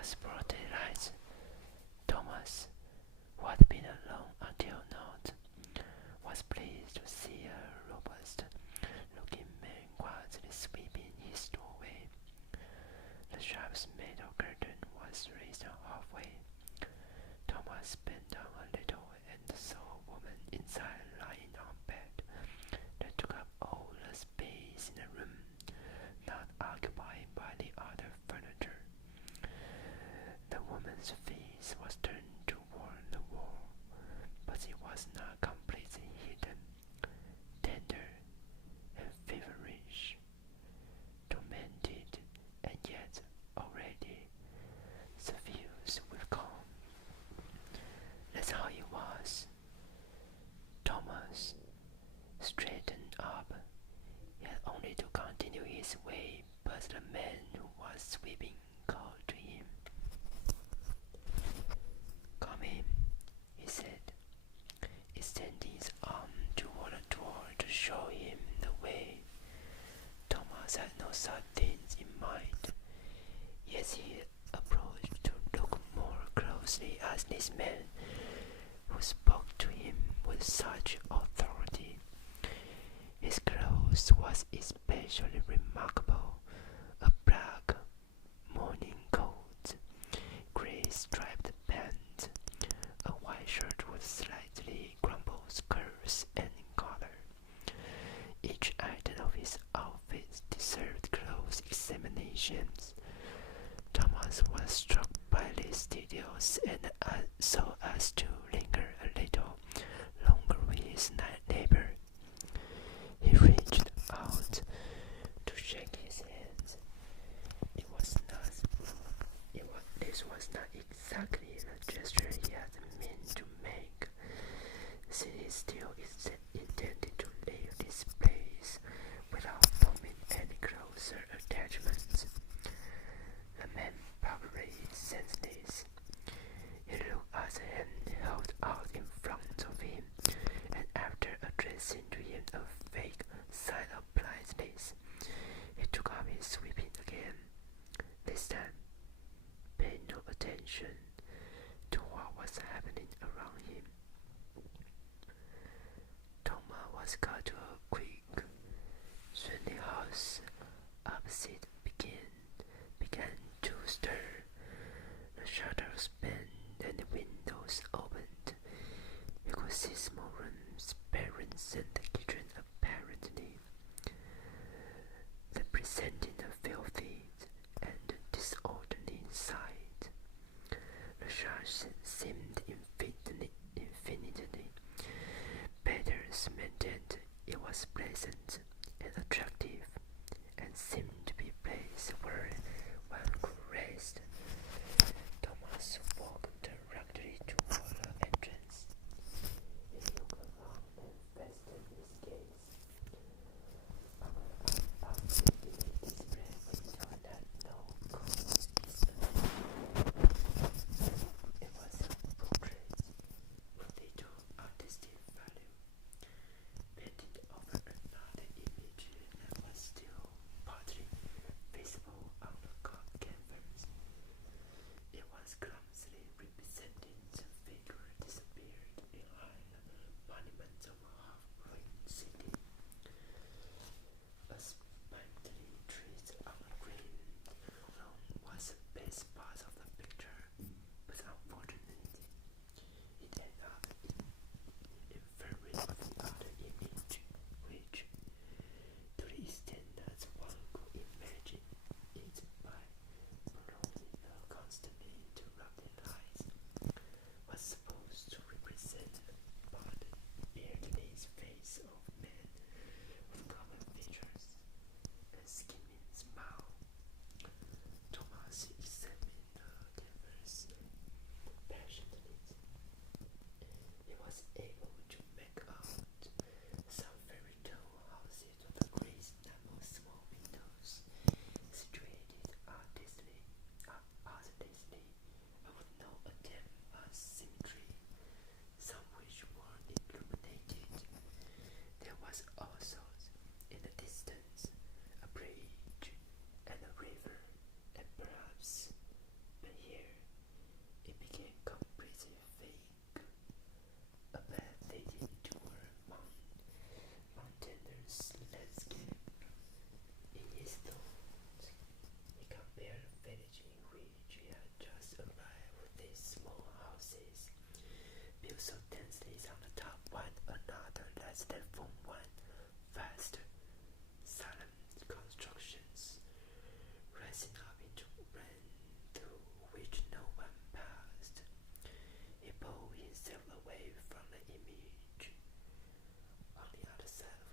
was brought to light. Thomas, who had been alone until now, was pleased to see a robust-looking man quietly sweeping his doorway. The sharp's metal curtain was raised halfway. Thomas bent down a little and saw a woman inside lying on bed that took up all the space in the room, not occupied by the other furniture. The woman's face was turned toward the wall, but it was not completely hidden. Tender and feverish, tormented and yet already suffused with calm. That's how it was. Thomas straightened up. He had only to continue his way, but the man who was sweeping called to him. "Come in," he said, extending his arm toward the door to show him the way. Thomas had no such things in mind, yet he approached to look more closely at this man who spoke to him with such authority. His clothes was especially remarkable: a black morning coat, grey striped pants, a white shirt with slightly crumpled curves and collar. Each item of his outfit deserved close examinations. Thomas was struck by these details, and so as to linger a little longer with his neighbor. He reached out to shake his hand. This was not exactly the gesture he had meant to make, since he still intended to leave this place without forming any closer attachments. The man probably sensed this. He looked at the hand held out in front of him, and after addressing to him a vague sign of politeness, he took up his sweeping again. This time, paying no attention to what was happening around him. Thomas was cut to a quick. Soon the house opposite began to stir. The shutters bent and the windows opened. You could see small rooms, parents and the kitchen apparently, presenting a filthy and disorderly sight. The church seemed infinitely better cemented. It was placed so densely on the top, one another less than form one vast, solemn constructions, rising up into rain through which no one passed. He pulled himself away from the image. On the other side of